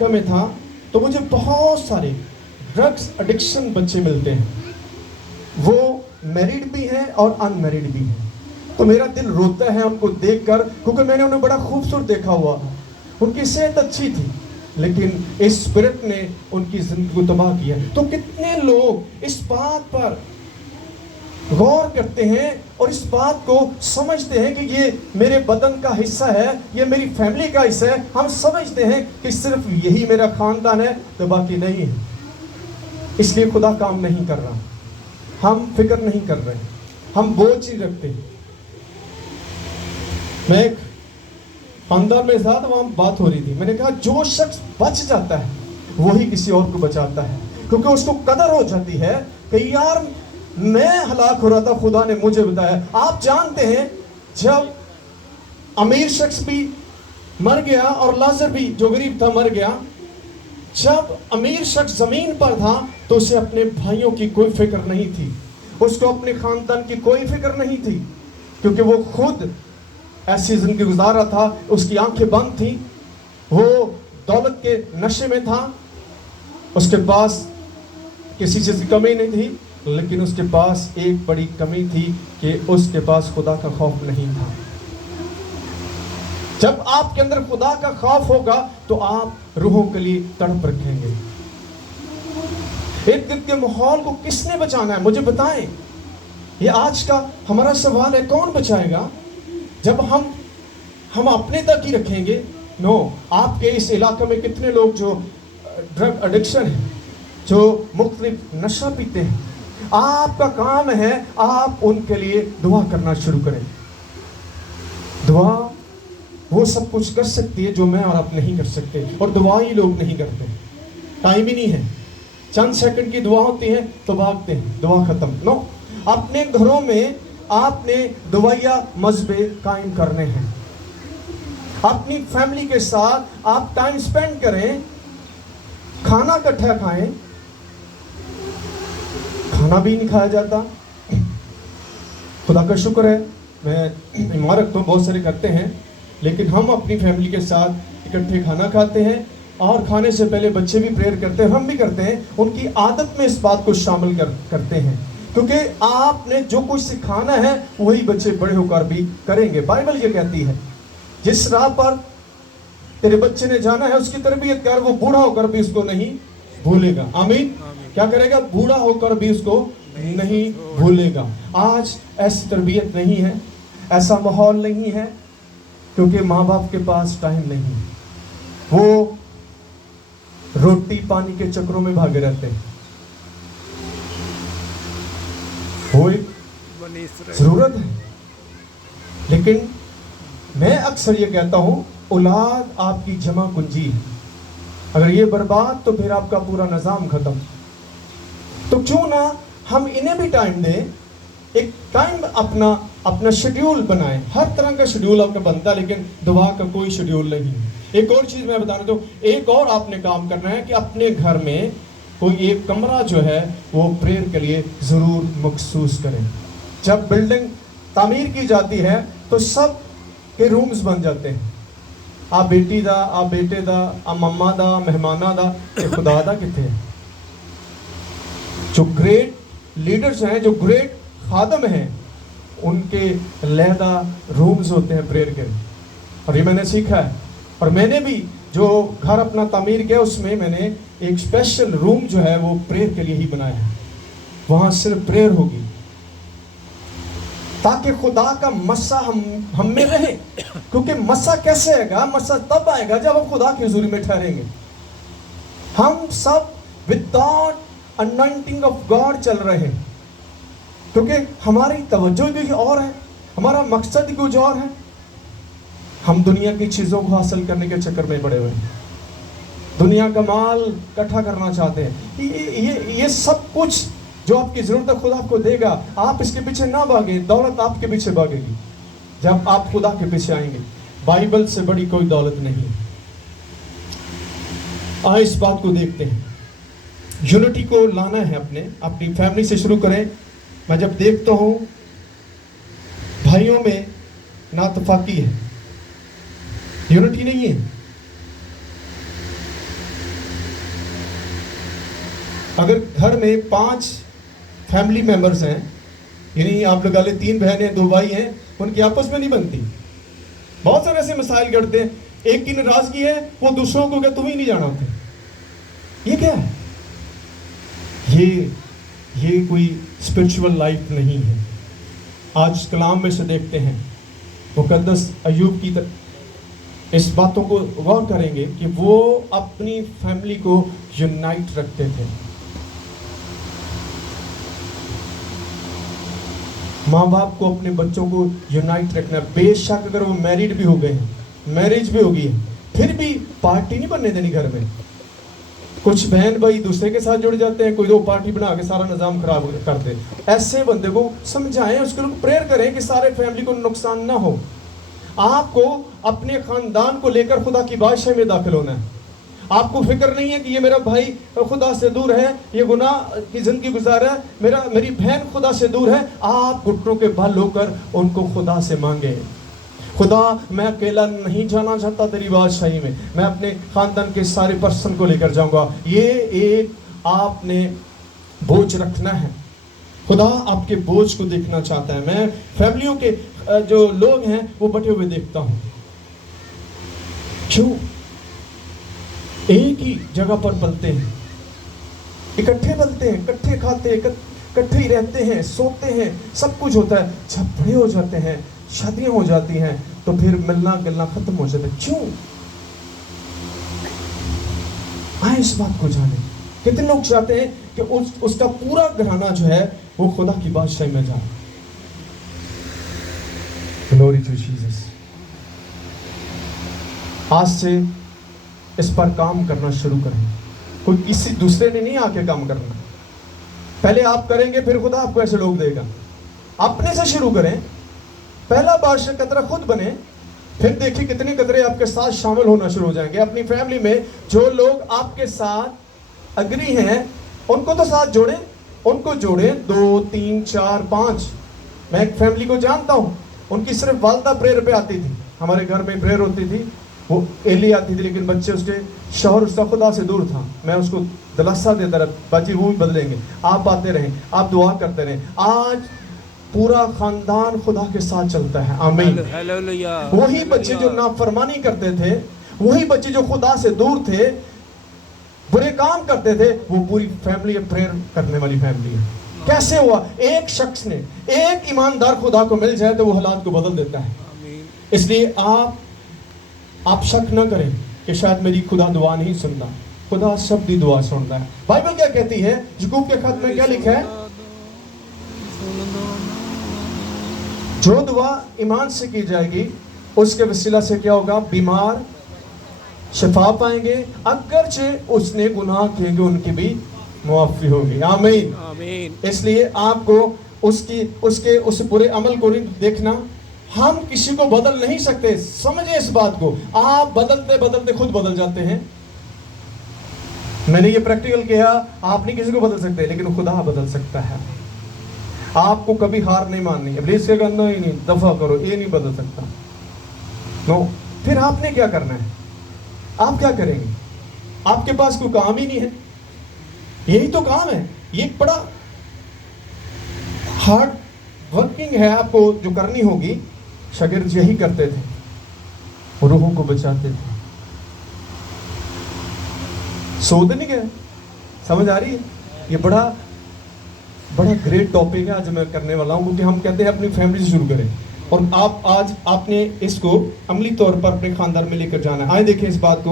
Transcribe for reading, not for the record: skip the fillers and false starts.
علاقہ میں تھا تو مجھے بہت سارے ڈرگس ایڈکشن بچے ملتے ہیں، وہ میریڈ بھی ہیں اور ان میریڈ بھی ہیں. تو میرا دل روتا ہے ان کو دیکھ کر، کیونکہ میں نے انہیں بڑا خوبصورت دیکھا ہوا، ان کی صحت اچھی تھی، لیکن اس اسپرٹ نے ان کی زندگی کو تباہ کیا. تو کتنے لوگ اس بات پر غور کرتے ہیں اور اس بات کو سمجھتے ہیں کہ یہ میرے بدن کا حصہ ہے، یہ میری فیملی کا حصہ ہے. ہم سمجھتے ہیں کہ صرف یہی میرا خاندان ہے تو باقی نہیں ہے، اس لیے خدا کام نہیں کر رہا. ہم فکر نہیں کر رہے، ہم بوجھ نہیں رکھتے. میں ایک خاندان میں تھا تو وہاں بات ہو رہی تھی، میں نے کہا جو شخص بچ جاتا ہے وہی کسی اور کو بچاتا ہے، کیونکہ اس کو قدر ہو جاتی ہے کہ یار میں ہلاک ہو رہا تھا، خدا نے مجھے بتایا. آپ جانتے ہیں جب امیر شخص بھی مر گیا اور لازر بھی جو غریب تھا مر گیا، جب امیر شخص زمین پر تھا تو اسے اپنے بھائیوں کی کوئی فکر نہیں تھی، اس کو اپنے خاندان کی کوئی فکر نہیں تھی، کیونکہ وہ خود ایسی زندگی گزار رہا تھا. اس کی آنکھیں بند تھیں، وہ دولت کے نشے میں تھا، اس کے پاس کسی چیز کی کمی نہیں تھی، لیکن اس کے پاس ایک بڑی کمی تھی کہ اس کے پاس خدا کا خوف نہیں تھا. جب آپ کے اندر خدا کا خوف ہوگا تو آپ روحوں کے لیے تڑپ رکھیں گے. ارد گرد کے ماحول کو کس نے بچانا ہے؟ مجھے بتائیں. یہ آج کا ہمارا سوال ہے، کون بچائے گا؟ جب ہم اپنے تک ہی رکھیں گے. نو، آپ کے اس علاقے میں کتنے لوگ جو ڈرگ ایڈکشن ہے، جو مختلف نشہ پیتے ہیں، آپ کا کام ہے آپ ان کے لیے دعا کرنا شروع کریں. دعا وہ سب کچھ کر سکتی ہے جو میں اور آپ نہیں کر سکتے، اور دعا ہی لوگ نہیں کرتے. ٹائم ہی نہیں ہے، چند سیکنڈ کی دعا ہوتی ہے تو بھاگتے ہیں، دعا ختم. نو، اپنے گھروں میں آپ نے دعائیا مذبے قائم کرنے ہیں. اپنی فیملی کے ساتھ آپ ٹائم سپینڈ کریں، کھانا اکٹھا کھائیں. کھانا بھی نہیں کھایا جاتا. خدا کا شکر ہے، میں ایمان رکھتا ہوں بہت سارے کرتے ہیں، لیکن ہم اپنی فیملی کے ساتھ اکٹھے کھانا کھاتے ہیں، اور کھانے سے پہلے بچے بھی پریئر کرتے ہیں، ہم بھی کرتے ہیں. ان کی عادت میں اس بات کو شامل کرتے ہیں، کیونکہ آپ نے جو کچھ سکھانا ہے وہی بچے بڑے ہو کر بھی کریں گے. بائبل یہ کہتی ہے جس راہ پر تیرے بچے نے جانا ہے اس کی تربیت کر، وہ بوڑھا ہو کر بھی اس کو نہیں بھولے گا. آمین. کیا کرے گا؟ بوڑھا ہو کر بھی اس کو نہیں بھولے گا. آج ایسی تربیت نہیں ہے، ایسا ماحول نہیں ہے، کیونکہ ماں باپ کے پاس ٹائم نہیں ہے. وہ روٹی پانی کے چکروں میں بھاگے رہتے ہیں. وہ ایک ضرورت ہے، لیکن میں اکثر یہ کہتا ہوں اولاد آپ کی جمع کنجی ہے. اگر یہ برباد تو پھر آپ کا پورا نظام ختم. تو کیوں نہ ہم انہیں بھی ٹائم دیں، ایک ٹائم اپنا شیڈیول بنائیں. ہر طرح کا شیڈیول آپ کا بنتا ہے، لیکن دعا کا کوئی شیڈیول نہیں ہے. ایک اور چیز میں بتا رہا ہوں، ایک اور آپ نے کام کرنا ہے کہ اپنے گھر میں کوئی ایک کمرہ جو ہے وہ پریئر کے لیے ضرور مخصوص کریں. جب بلڈنگ تعمیر کی جاتی ہے تو سب کے رومز بن جاتے ہیں. آ بیٹی دا، آ بیٹے دا، آ مما دا، مہمانہ دا، کہ خدا دا کتے ہیں. جو گریٹ لیڈرز ہیں، جو گریٹ خادم ہیں، ان کے علیحدہ رومز ہوتے ہیں پریئر کے. اور یہ میں نے سیکھا ہے، اور میں نے بھی جو گھر اپنا تعمیر کیا اس میں نے ایک اسپیشل روم جو ہے وہ پریئر کے لیے ہی بنایا ہے. وہاں صرف پریئر ہوگی تاکہ خدا کا مسا ہم میں رہے. کیونکہ مسا کیسے آئے گا؟ مسا تب آئے گا جب ہم خدا کی حضوری میں ٹھہریں گے. ہم سب وداؤٹ انوائنٹنگ آف گاڈ چل رہے ہیں، کیونکہ ہماری توجہ بھی اور ہے، ہمارا مقصد بھی کچھ اور ہے. ہم دنیا کی چیزوں کو حاصل کرنے کے چکر میں پڑے ہوئے ہیں، دنیا کا مال اکٹھا کرنا چاہتے ہیں. یہ سب کچھ جو آپ کی ضرورت ہے خدا آپ کو دے گا. آپ اس کے پیچھے نہ بھاگیں، دولت آپ کے پیچھے بھاگے گی جب آپ خدا کے پیچھے آئیں گے. بائبل سے بڑی کوئی دولت نہیں. آئے اس بات کو دیکھتے ہیں. یونٹی کو لانا ہے اپنی فیملی سے شروع کریں. میں جب دیکھتا ہوں بھائیوں میں ناتفاقی ہے، یونٹی نہیں ہے. اگر گھر میں 5 فیملی ممبرز ہیں، یعنی آپ لوگ والے 3 بہنیں 2 بھائی ہیں، ان کی آپس میں نہیں بنتی. بہت سارے ایسے مسائل گڑتے ہیں. ایک کی ناراضگی ہے، وہ دوسروں کو کہ تم ہی نہیں جانا ہوتے. یہ کیا ہے؟ یہ کوئی اسپرچول لائف نہیں ہے. آج کلام میں سے دیکھتے ہیں مقدس ایوب کی اس باتوں کو غور کریں گے کہ وہ اپنی فیملی کو یونائٹ رکھتے تھے. ماں باپ کو اپنے بچوں کو یونائٹ رکھنا. بے شک اگر وہ میریڈ بھی ہو گئے ہیں، میرج بھی ہوگی ہے، پھر بھی پارٹی نہیں بننے دینی گھر میں. کچھ بہن بھائی دوسرے کے ساتھ جڑ جاتے ہیں، کوئی 2 پارٹی بنا کے سارا نظام خراب کر دے. ایسے بندے کو سمجھائیں، اس کے لیے پریئر کریں کہ سارے فیملی کو نقصان نہ ہو. آپ کو اپنے خاندان کو لے کر خدا کی بادشاہی میں داخل ہونا ہے. آپ کو فکر نہیں ہے کہ یہ میرا بھائی خدا سے دور ہے، یہ گناہ کی زندگی گزار ہے، میری بہن خدا سے دور ہے. آپ گھٹنوں کے بل ہو کر ان کو خدا سے مانگیں. خدا، میں اکیلا نہیں جانا چاہتا تیری بادشاہی میں اپنے خاندان کے سارے پرسن کو لے کر جاؤں گا. یہ ایک آپ نے بوجھ رکھنا ہے. خدا آپ کے بوجھ کو دیکھنا چاہتا ہے. میں فیملیوں کے جو لوگ ہیں وہ بٹے ہوئے دیکھتا ہوں. کیوں؟ ایک ہی جگہ پر پلتے ہیں، اکٹھے پلتے ہیں، اکٹھے کھاتے ہیں، اکٹھے ہی رہتے ہیں، سوتے ہیں، سب کچھ ہوتا ہے. جب بڑے ہو جاتے ہیں، شادیاں ہو جاتی ہیں، تو پھر ملنا گلنا ختم ہو جاتا ہے. کیوں؟ آئیں اس بات کو جانیں. کتنے لوگ چاہتے ہیں کہ اس کا پورا گھرانہ جو ہے وہ خدا کی بادشاہی میں جائے. Glory to Jesus. آج سے اس پر کام کرنا شروع کریں. کوئی کسی دوسرے نے نہیں آ کے کام کرنا. پہلے آپ کریں گے، پھر خدا آپ کو ایسے لوگ دے گا. اپنے سے شروع کریں. پہلا بادشاہ قطرہ خود بنے، پھر دیکھیں کتنے قطرے آپ کے ساتھ شامل ہونا شروع ہو جائیں گے. اپنی فیملی میں جو لوگ آپ کے ساتھ اگری ہیں ان کو تو ساتھ جوڑیں، ان کو جوڑیں. 2 3 4 5. میں ایک فیملی کو جانتا ہوں، ان کی صرف والدہ پریئر پہ آتی تھی. ہمارے گھر میں پریئر ہوتی تھی، وہ ایلی آتی تھی، لیکن بچے اس کے شوہر اس کا خدا سے دور تھا. میں اس کو دلاسا دیتا رہا، باجی وہ بھی بدلیں گے، آپ آتے رہیں، آپ دعا کرتے رہیں. آج پورا خاندان خدا کے ساتھ چلتا ہے. آمین. وہی بچے جو نافرمانی کرتے تھے، وہی بچے جو خدا سے دور تھے، برے کام کرتے تھے، وہ پوری فیملی پریئر کرنے والی فیملی ہے. کیسے ہوا؟ ایک شخص نے، ایک ایماندار خدا کو مل جائے تو وہ حالات کو بدل دیتا ہے. اس لیے آپ شک نہ کریں کہ شاید میری خدا دعا نہیں سنتا. خدا سب دی دعا سنتا ہے. بائبل کیا کہتی ہے؟ یعقوب کے خط میں کیا لکھا ہے؟ جو دعا ایمان سے کی جائے گی اس کے وسیلہ سے کیا ہوگا؟ بیمار شفا پائیں گے. اگرچہ اس نے گناہ کیے گے ان کی بھی معافی ہوگی. آمین. اس لیے آپ کو اس برے عمل کو نہیں دیکھنا. ہم کسی کو بدل نہیں سکتے. سمجھیں اس بات کو. آپ بدلتے بدلتے خود بدل جاتے ہیں. میں نے یہ پریکٹیکل کیا. آپ نہیں کسی کو بدل سکتے، لیکن خدا بدل سکتا ہے. آپ کو کبھی ہار نہیں ماننی. ابلیس کے گندہ ہی نہیں، دفع کرو، یہ نہیں بدل سکتا. نو. پھر آپ نے کیا کرنا ہے؟ آپ کیا کریں گے؟ آپ کے پاس کوئی کام ہی نہیں ہے. یہی تو کام ہے. یہ ایک بڑا ہارڈ ورکنگ ہے آپ کو جو کرنی ہوگی. شاگرد یہی کرتے تھے، روحوں کو بچاتے تھے. سود نہیں گئے. سمجھ آ رہی ہے؟ یہ بڑا گریٹ ٹاپک ہے آج میں کرنے والا ہوں، کیونکہ ہم کہتے ہیں اپنی فیملی سے شروع کریں. اور آپ نے اس کو عملی طور پر اپنے خاندان میں لے کر جانا ہے. آئے دیکھیں اس بات کو.